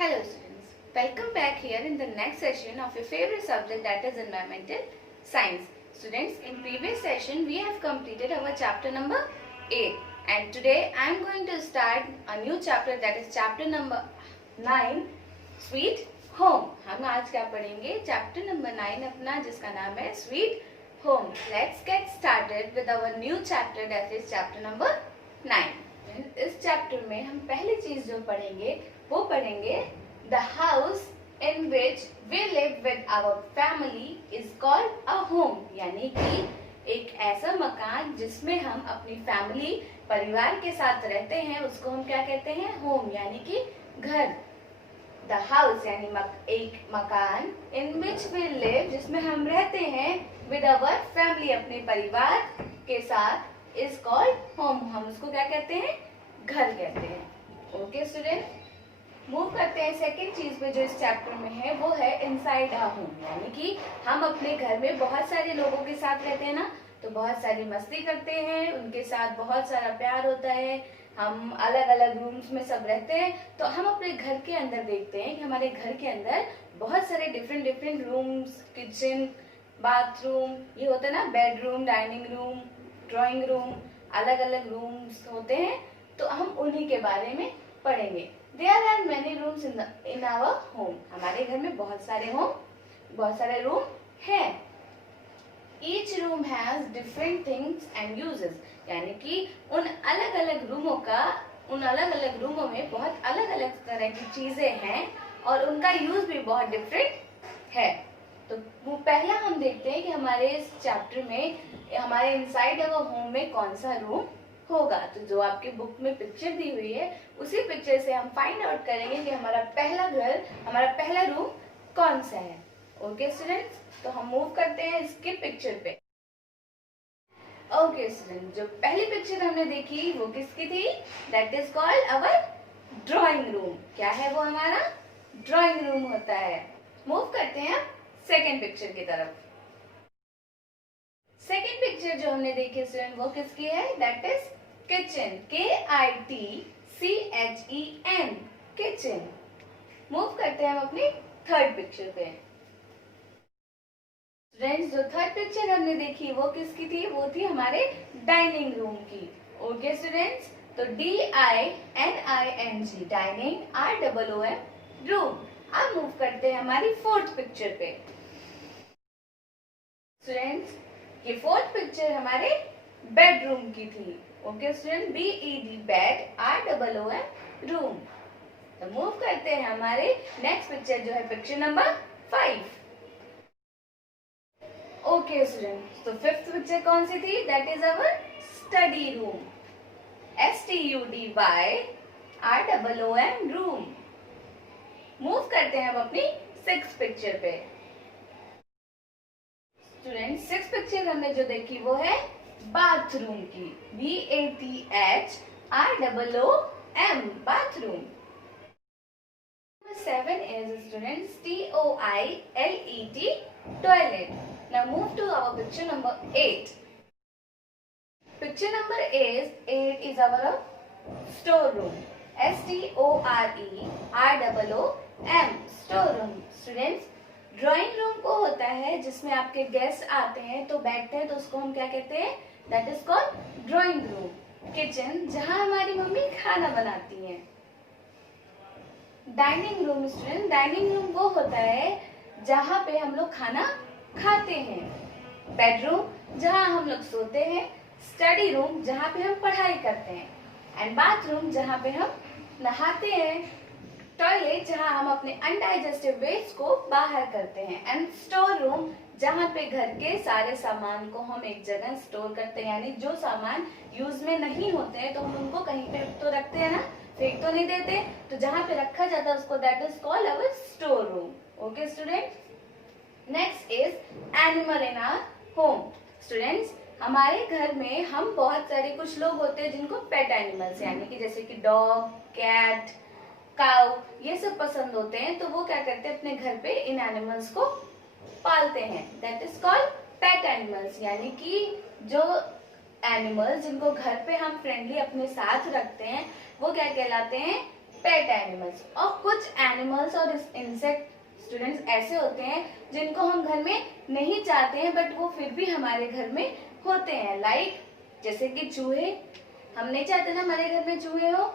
Hello students, welcome back here in the next session of your favorite subject, that is environmental science. Students, in previous session we have completed our chapter number 8 and today I am going to start a new chapter, that is chapter number 9, Sweet Home. हम आज क्या पढ़ेंगे? Chapter number 9 अपना, जिसका नाम है sweet home. Let's get started with our new chapter, that is chapter number 9. इस chapter में हम पहली चीज जो पढ़ेंगे वो पढ़ेंगे the house in which we live with our family is called a home. यानी कि एक ऐसा मकान जिसमें हम अपनी फैमिली परिवार के साथ रहते हैं उसको हम क्या कहते हैं? होम, यानी कि घर. द हाउस यानी एक मकान, इन विच वी लिव जिसमें हम रहते हैं, विद अवर फैमिली अपने परिवार के साथ, इज कॉल्ड होम. हम उसको क्या कहते हैं? घर कहते हैं. ओके स्टूडेंट, मूव करते हैं सेकेंड चीज पे जो इस चैप्टर में है, वो है इनसाइड अ होम. यानी कि हम अपने घर में बहुत सारे लोगों के साथ रहते हैं ना, तो बहुत सारी मस्ती करते हैं, उनके साथ बहुत सारा प्यार होता है, हम अलग अलग रूम्स में सब रहते हैं. तो हम अपने घर के अंदर देखते हैं कि हमारे घर के अंदर बहुत सारे डिफरेंट रूम्स, किचन, बाथरूम, ये होता है ना, bedroom, dining room, drawing room, अलग अलग रूम्स होते हैं. तो हम उन्हीं के बारे में पढ़ेंगे. There are many rooms in our home. हमारे घर में बहुत सारे रूम हैं. Each room has different things and uses. यानी कि उन अलग अलग रूमों में बहुत अलग अलग तरह की चीजें हैं और उनका यूज भी बहुत डिफरेंट है. तो वो पहला हम देखते हैं कि हमारे इस चैप्टर में हमारे इनसाइड अवर होम में कौन सा रूम होगा. तो जो आपके बुक में पिक्चर दी हुई है, उसी पिक्चर से हम फाइंड आउट करेंगे कि हमारा पहला रूम कौन सा है. ओके स्टूडेंट्स, तो हम मूव करते हैं इसके पिक्चर पे. ओके स्टूडेंट, जो पहली पिक्चर हमने देखी वो किसकी थी? That is called our drawing room. क्या है वो? हमारा ड्राइंग रूम होता है. मूव करते हैं सेकेंड पिक्चर की तरफ. सेकेंड पिक्चर जो हमने देखी स्टूडेंट, वो किसकी है? That is kitchen. KITCHEN, kitchen. Move करते हैं हम अपनी थर्ड पिक्चर पे. फ्रेंड्स, जो थर्ड पिक्चर हमने देखी वो किसकी थी? वो थी हमारे डाइनिंग रूम की. ओके स्टूडेंट्स, तो DINING, डाइनिंग, ROOM, रूम. अब मूव करते हैं हमारी फोर्थ पिक्चर पे. स्टूडेंट्स, ये फोर्थ पिक्चर हमारे बेडरूम की थी. Okay student, BED, bed, ROOM, room. तो मूव करते हैं हमारे नेक्स्ट पिक्चर जो है पिक्चर नंबर 5. ओके स्टूडेंट, तो फिफ्थ पिक्चर कौन सी थी? That is our study room. STUDY, room. Move करते हैं हम अपनी सिक्स्थ पिक्चर पे. स्टूडेंट, सिक्स्थ पिक्चर हमने जो देखी वो है बाथरूम की. BATHROOM, bathroom. 7 is students TOILET, toilet. Now move to our picture number 8. Picture number 8 is our storeroom. STOREROOM, storeroom. Students, drawing room को होता है जिसमें आपके गेस्ट आते हैं तो बैठते हैं, तो उसको हम क्या कहते हैं? That is called drawing room. Kitchen, जहां हमारी मम्मी खाना बनाती हैं. Dining room student, dining room वो होता है जहां पे हम लोग खाना खाते हैं. बेडरूम, जहां हम लोग सोते हैं. स्टडी रूम, जहां पे हम पढ़ाई करते हैं. एंड बाथरूम, जहां पे हम नहाते हैं. टॉयलेट, जहां हम अपने अनडाइजेस्टिव वेस्ट को बाहर करते हैं. एंड स्टोर रूम, जहां पे घर के सारे सामान को हम एक जगह स्टोर करते हैं. यानी जो सामान यूज में नहीं होते हैं तो हम उनको कहीं पे तो रखते हैं ना, फेंक तो नहीं देते. तो जहां पे रखा जाता है उसको that is called our store room. Okay student, next is animal in our home. Students, हमारे घर में हम बहुत सारे कुछ लोग होते हैं जिनको पेट एनिमल्स, यानी कि जैसे कि डॉग, कैट, काउ, ये सब पसंद होते हैं. तो वो क्या करते हैं? अपने घर पे इन एनिमल्स को पालते हैं. That is called pet animals. यानी कि जो एनिमल्स जिनको घर पे हम फ्रेंडली अपने साथ रखते हैं वो क्या कहलाते हैं? Pet animals. और कुछ एनिमल्स और इंसेक्ट स्टूडेंट्स ऐसे होते हैं जिनको हम घर में नहीं चाहते हैं बट वो फिर भी हमारे घर में होते हैं। लाइक जैसे कि चूहे, हम नहीं चाहते ना हमारे घर में चूहे हो,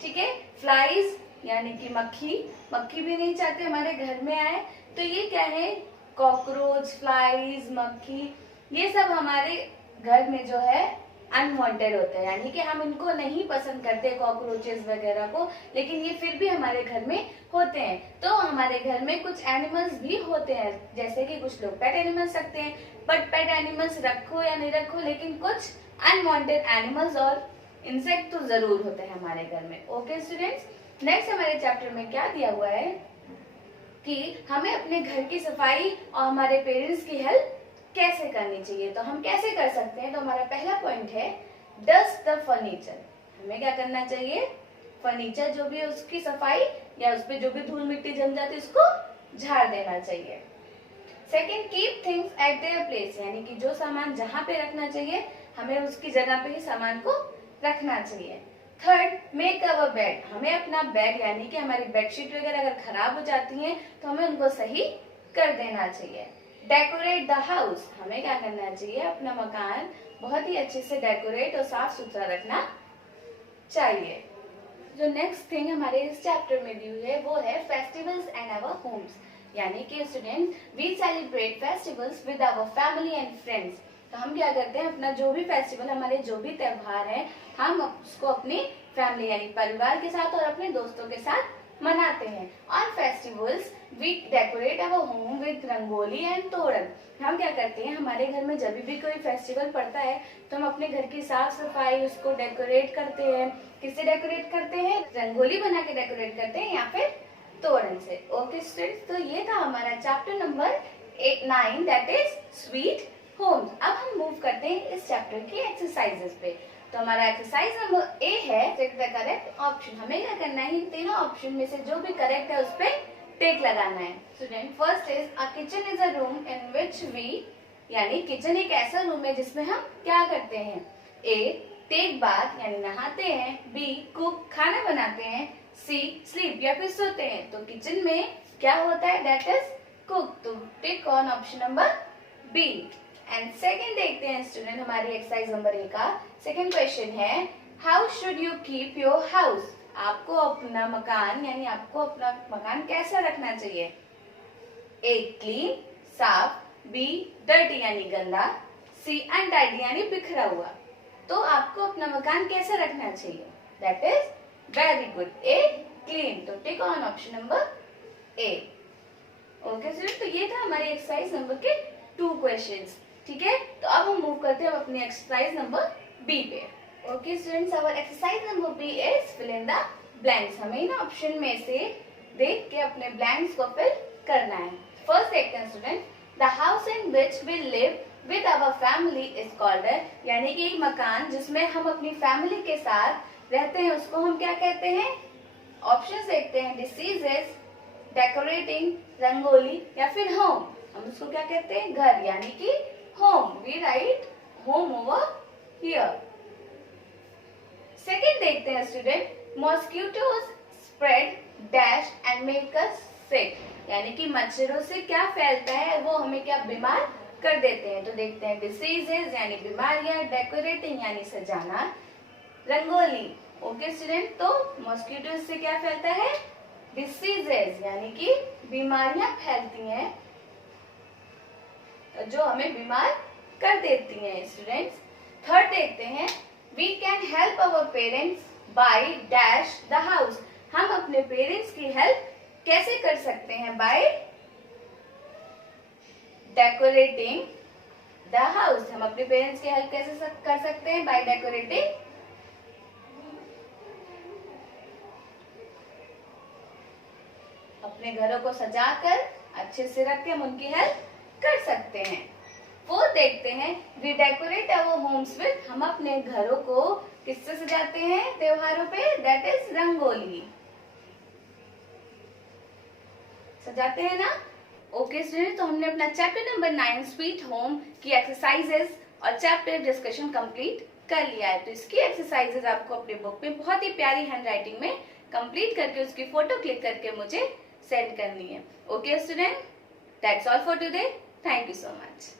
ठीक है। फ्लाइज यानी कि मक्खी भी नहीं चाहते हमारे घर में आए। तो ये क्या है, कॉकरोच, फ्लाइज, मक्खी, ये सब हमारे घर में जो है अनवांटेड होते हैं, यानी कि हम इनको नहीं पसंद करते कॉकरोचेस वगैरह को, लेकिन ये फिर भी हमारे घर में होते हैं। तो हमारे घर में कुछ एनिमल्स भी होते हैं, जैसे कि कुछ लोग पेट एनिमल्स रखते हैं, बट पेट एनिमल्स रखो या नहीं रखो, लेकिन कुछ अनवांटेड एनिमल्स और इंसेक्ट तो जरूर होते हैं हमारे घर में। ओके स्टूडेंट्स, नेक्स्ट हमारे चैप्टर में क्या दिया हुआ है कि हमें अपने घर की सफाई और हमारे पेरेंट्स की हेल्प कैसे करनी चाहिए। तो हम कैसे कर सकते हैं, तो हमारा पहला पॉइंट है डस्ट द फर्नीचर। हमें क्या करना चाहिए, फर्नीचर जो भी है उसकी सफाई या उस पर जो भी धूल मिट्टी जम जाती है उसको झाड़ देना चाहिए। Second, keep things at their place, यानी कि जो सामान जहाँ पे रखना चाहिए हमें उसकी जगह पे ही सामान को रखना चाहिए। थर्ड, मेक अवर बेड, हमें अपना बेड यानी कि हमारी बेडशीट वगैरह अगर खराब हो जाती है तो हमें उनको सही कर देना चाहिए। डेकोरेट द हाउस, हमें क्या करना चाहिए, अपना मकान बहुत ही अच्छे से डेकोरेट और साफ सुथरा रखना चाहिए। जो नेक्स्ट थिंग हमारे इस चैप्टर में दी हुई है वो है फेस्टिवल्स एंड आवर होम्स, यानी कि student we celebrate festivals with our family and friends. तो हम क्या करते हैं, अपना जो भी फेस्टिवल, हमारे जो भी त्योहार है, हम उसको अपनी फैमिली यानी परिवार के साथ और अपने दोस्तों के साथ मनाते हैं। और festivals we decorate our home with rangoli and toran. हम क्या करते हैं, हमारे घर में जब भी कोई फेस्टिवल पड़ता है तो हम अपने घर की साफ सफाई उसको डेकोरेट करते हैं। किससे डेकोरेट करते हैं, रंगोली बना के डेकोरेट करते हैं या फिर तोरण से। ओके स्टूडेंट्स, तो ये था हमारा chapter number 9 that is sweet homes. अब हम मूव करते हैं इस चैप्टर की एक्सरसाइजेस पे। तो हमारा एक्सरसाइज नंबर ए है टिक द करेक्ट ऑप्शन। हमें क्या करना है, तीनों ऑप्शन में से जो भी करेक्ट है उस पे टिक लगाना है। Student, first is a kitchen is a room in which we, यानी किचन एक ऐसा रूम है जिसमें हम क्या करते हैं, ए टेक बाथ यानी नहाते हैं, बी कुक खाना बनाते हैं, सी स्लीप या फिर सोते हैं। तो किचन में क्या होता है, दैट इज कुक। तो tick on option number B. And second देखते हैं स्टूडेंट हमारी एक्सरसाइज नंबर ए का सेकेंड क्वेश्चन है, how should you keep your house. आपको अपना मकान यानी आपको अपना मकान कैसा रखना चाहिए, ए क्लीन साफ, बी डर्टी यानी गंदा, सी अनटाइडी यानी बिखरा हुआ। तो आपको अपना मकान कैसा रखना चाहिए, that is very good, a clean. तो tick on option number A. Okay student, तो ये था हमारी एक्सरसाइज नंबर के 2 क्वेश्चंस, ठीक है। तो अब हम मूव करते हैं अपनी एक्सरसाइज नंबर बी पे। Okay students, our exercise number B is fill in the blanks. हमें ना ऑप्शन में से देख के अपने ब्लैंक्स को फिल करना है। फर्स्ट देखते हैं student, the house in which we live with our family is called, यानी कि मकान जिसमें हम अपनी फैमिली के साथ रहते हैं उसको हम क्या कहते हैं। ऑप्शंस देखते हैं, डिसीजेस, डेकोरेटिंग, रंगोली या फिर होम। हम उसको क्या कहते हैं, घर यानी कि home. We write home over here. Second देखते हैं student, mosquitoes spread dash and make us sick, यानी कि मच्छरों से क्या फैलता है वो हमें क्या बीमार कर देते हैं। तो देखते हैं, डिसीजेज यानी बीमारियां, डेकोरेटिंग यानी सजाना, रंगोली। ओके स्टूडेंट, तो मॉस्किटोज से क्या फैलता है, डिसीजेज यानी कि बीमारियां फैलती हैं जो हमें बीमार कर देती हैं स्टूडेंट्स। थर्ड देखते हैं, we can help our parents by dash the house. हम अपने पेरेंट्स की हेल्प कैसे कर सकते हैं, बाय डेकोरेटिंग द हाउस। हम अपने पेरेंट्स की हेल्प कैसे कर सकते हैं, बाय डेकोरेटिंग अपने घरों को सजाकर अच्छे से रख के हम उनकी हेल्प कर सकते हैं। फोर्थ देखते हैं, we decorate our homes with, हम अपने घरों को किससे सजाते हैं त्योहारों पे, दैट इज रंगोली। सजाते हैं ना। ओके स्टूडेंट, तो हमने अपना चैप्टर नंबर 9 स्वीट होम की एक्सरसाइजेस और चैप्टर डिस्कशन कंप्लीट कर लिया है। तो इसकी एक्सरसाइजेस आपको अपने बुक में बहुत ही प्यारी हैंड राइटिंग में कंप्लीट करके उसकी फोटो क्लिक करके मुझे सेंड करनी है। Okay student, that's all for today. Thank you so much.